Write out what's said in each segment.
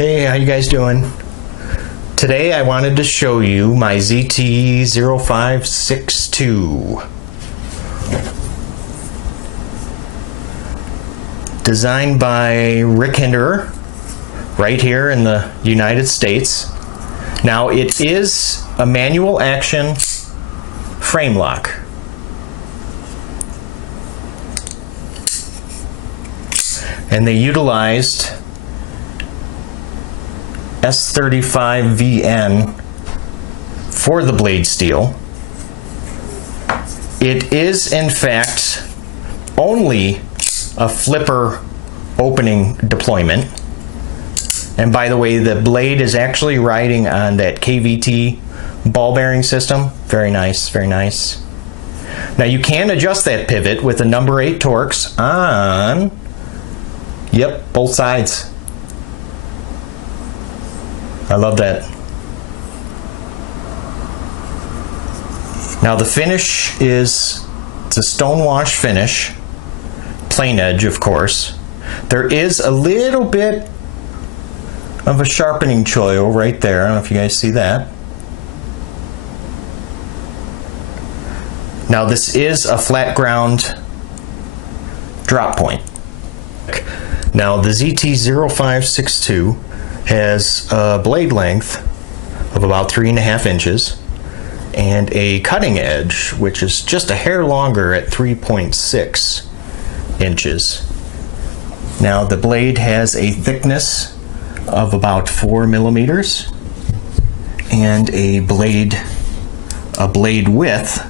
Okay, how you guys doing? Today I wanted to show you my ZT0562. Designed by Rick Hinderer, right here in the United States. Now it is a manual action frame lock. And they utilized S35VN for the blade steel. It is in fact only a flipper opening deployment. And by the way, the blade is actually riding on that KVT ball bearing system. Very nice, very nice. Now you can adjust that pivot with the number 8 Torx on, yep, both sides. I love that. Now the finish it's a stone wash finish, plain edge of course. There is a little bit of a sharpening choil right there. I don't know if you guys see that. Now this is a flat ground drop point. Now the ZT0562 has a blade length of about 3.5 inches and a cutting edge which is just a hair longer at 3.6 inches. Now the blade has a thickness of about 4 millimeters and a blade width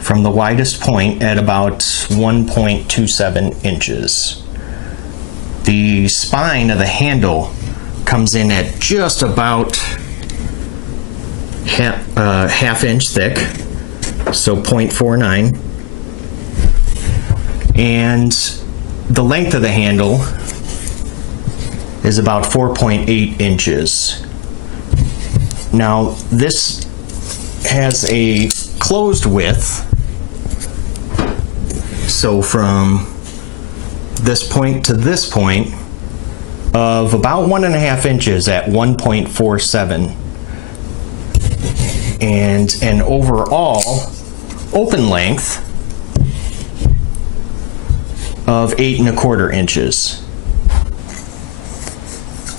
from the widest point at about 1.27 inches. The spine of the handle comes in at just about half inch thick, so 0.49, and the length of the handle is about 4.8 inches. Now this has a closed width, so from this point to this point of about 1.5 inches at 1.47, and an overall open length of 8.25 inches.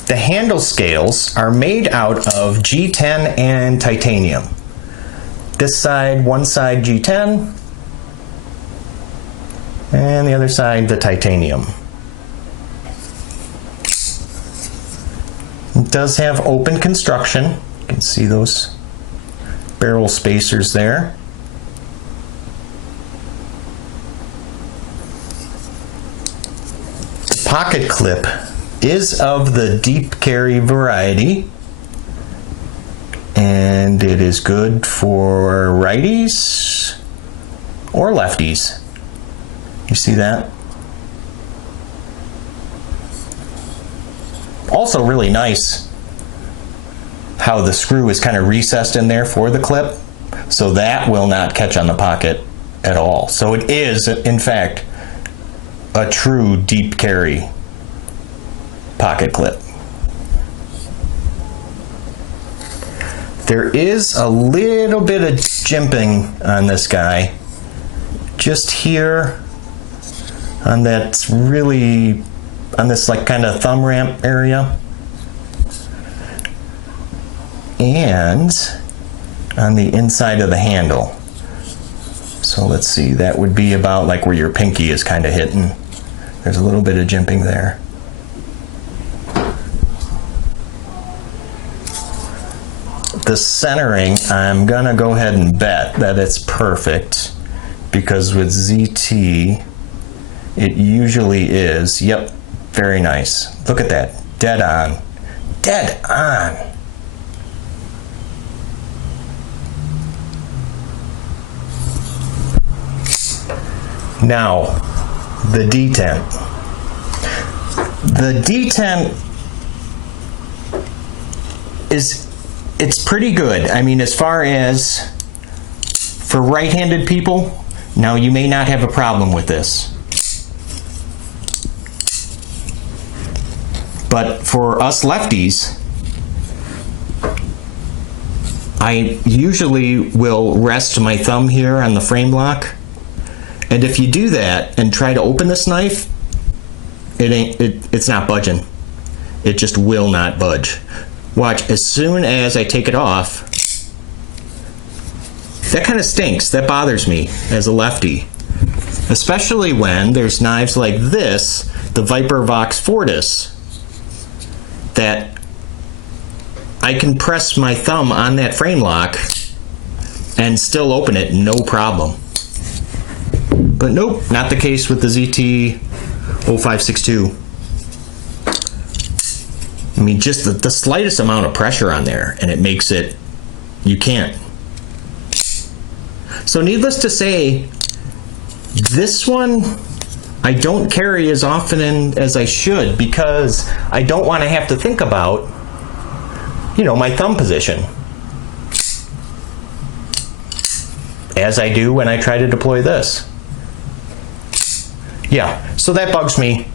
The handle scales are made out of G10 and titanium. This side, one side G10, and the other side the titanium. It does have open construction. You can see those barrel spacers there. The pocket clip is of the deep carry variety, and it is good for righties or lefties. You see that? Also really nice how the screw is kind of recessed in there for the clip, so that will not catch on the pocket at all. So it is in fact a true deep carry pocket clip. There is a little bit of jimping on this guy, just here on that really, on this like kind of thumb ramp area, and on the inside of the handle. So let's see, that would be about like where your pinky is kind of hitting. There's a little bit of jimping there. The centering, I'm gonna go ahead and bet that it's perfect, because with ZT it usually is. Yep, very nice. Look at that, dead on. Dead on. Now, the detent. The detent it's pretty good. I mean, as far as for right-handed people, now you may not have a problem with this. But for us lefties, I usually will rest my thumb here on the frame lock. And if you do that and try to open this knife, it's not budging. It just will not budge. Watch, as soon as I take it off, that kind of stinks. That bothers me as a lefty. Especially when there's knives like this, the Viper Vox Fortis, that I can press my thumb on that frame lock and still open it, no problem. But nope, not the case with the ZT 0562. I mean, just the slightest amount of pressure on there, and it makes it, you can't. So needless to say, this one I don't carry as often as I should, because I don't want to have to think about, you know, my thumb position, as I do when I try to deploy this. Yeah, so that bugs me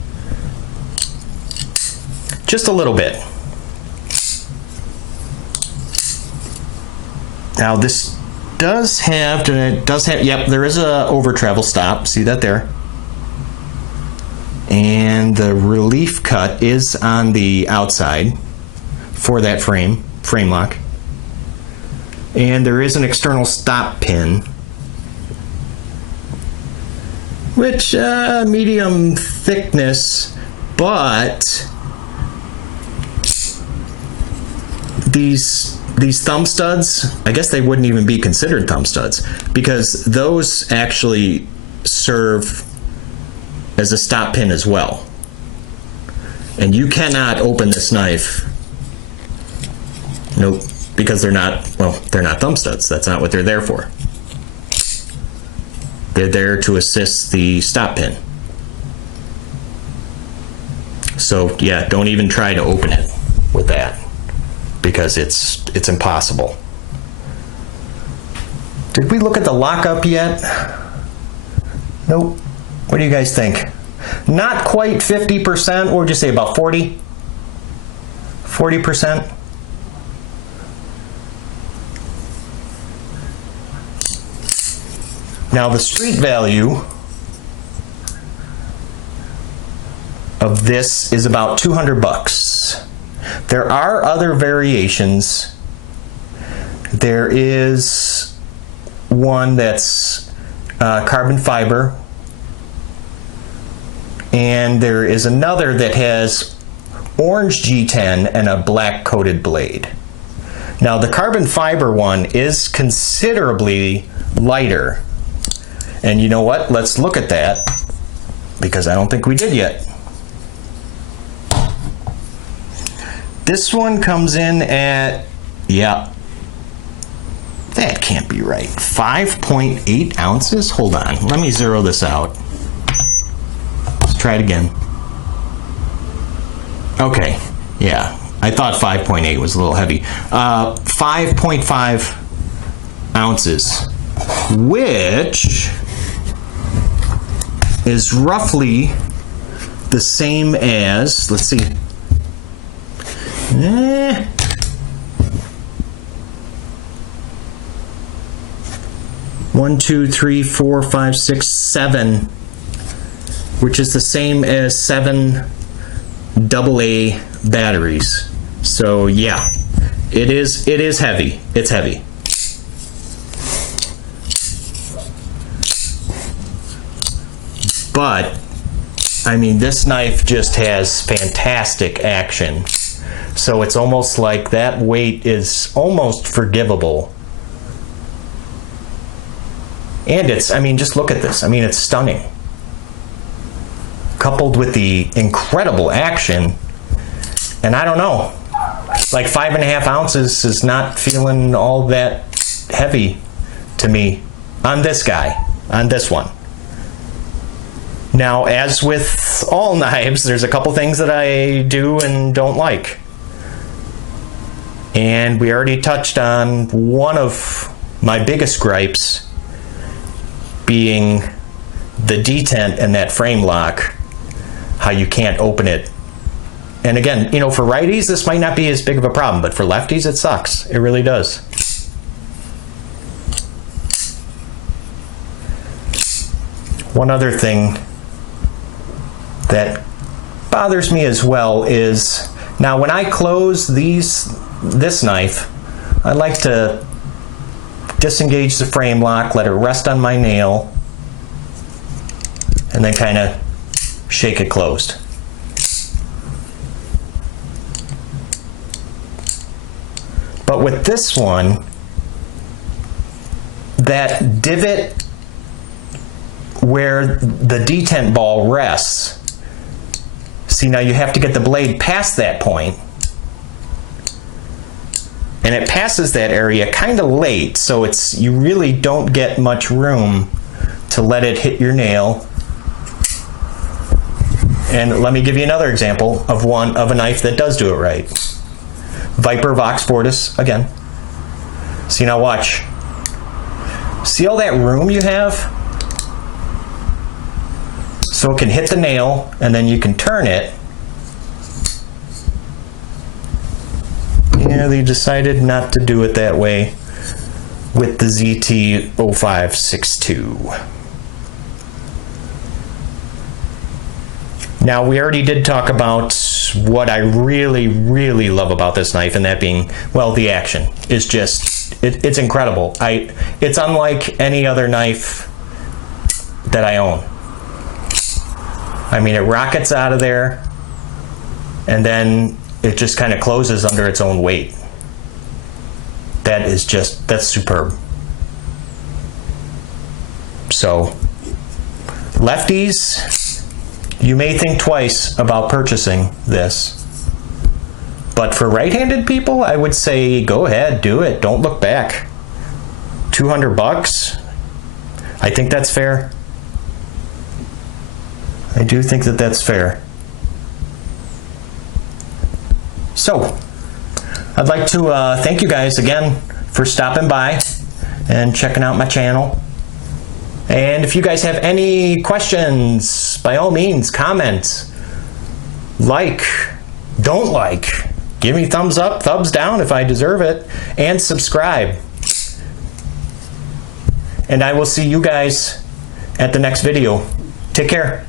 just a little bit. Now this does have, yep, there is a over travel stop. See that there? And the relief cut is on the outside for that frame lock. And there is an external stop pin, which medium thickness, but these thumb studs, I guess they wouldn't even be considered thumb studs, because those actually serve as a stop pin as well. And you cannot open this knife, nope, because they're not thumb studs. That's not what they're there for. They're there to assist the stop pin. So yeah, don't even try to open it with that, because it's impossible. Did we look at the lockup yet? Nope. What do you guys think? Not quite 50%, what would you say, about 40? 40%? Now the street value of this is about 200 bucks. There are other variations. There is one that's carbon fiber, and there is another that has orange G10 and a black coated blade. Now the carbon fiber one is considerably lighter, and you know what, let's look at that, because I don't think we did yet. This one comes in at, yeah, that can't be right, 5.8 ounces? Hold on, let me zero this out. Let's try it again. Okay, yeah, I thought 5.8 was a little heavy. 5.5 ounces, which is roughly the same as, let's see, 1, 2, 3, 4, 5, 6, 7, which is the same as 7 AA batteries. So yeah, it is heavy. It's heavy. But I mean, this knife just has fantastic action. So it's almost like that weight is almost forgivable. And it's, I mean, just look at this. I mean, it's stunning. Coupled with the incredible action, and I don't know, like 5.5 ounces is not feeling all that heavy to me on this guy, on this one. Now, as with all knives, there's a couple things that I do and don't like. And we already touched on one of my biggest gripes being the detent and that frame lock, how you can't open it. And again, you know, for righties, this might not be as big of a problem, but for lefties, it sucks. It really does. One other thing that bothers me as well is, now when I close this knife, I like to disengage the frame lock, let it rest on my nail, and then kind of shake it closed. But with this one, that divot where the detent ball rests, see, now you have to get the blade past that point, and it passes that area kind of late, so you really don't get much room to let it hit your nail. And let me give you another example of a knife that does do it right. Viper Vox Fortis again. See, now watch. See all that room you have? So it can hit the nail, and then you can turn it. Yeah, they decided not to do it that way with the ZT0562. Now, we already did talk about what I really, really love about this knife, and that being, well, the action is just, it's incredible. It's unlike any other knife that I own. I mean, it rockets out of there, and then it just kind of closes under its own weight. That's superb. So, lefties, you may think twice about purchasing this, but for right-handed people, I would say go ahead, do it. Don't look back. $200? I think that's fair. I do think that that's fair. So, I'd like to thank you guys again for stopping by and checking out my channel. And if you guys have any questions, by all means, comment, like, don't like, give me thumbs up, thumbs down if I deserve it, and subscribe. And I will see you guys at the next video. Take care.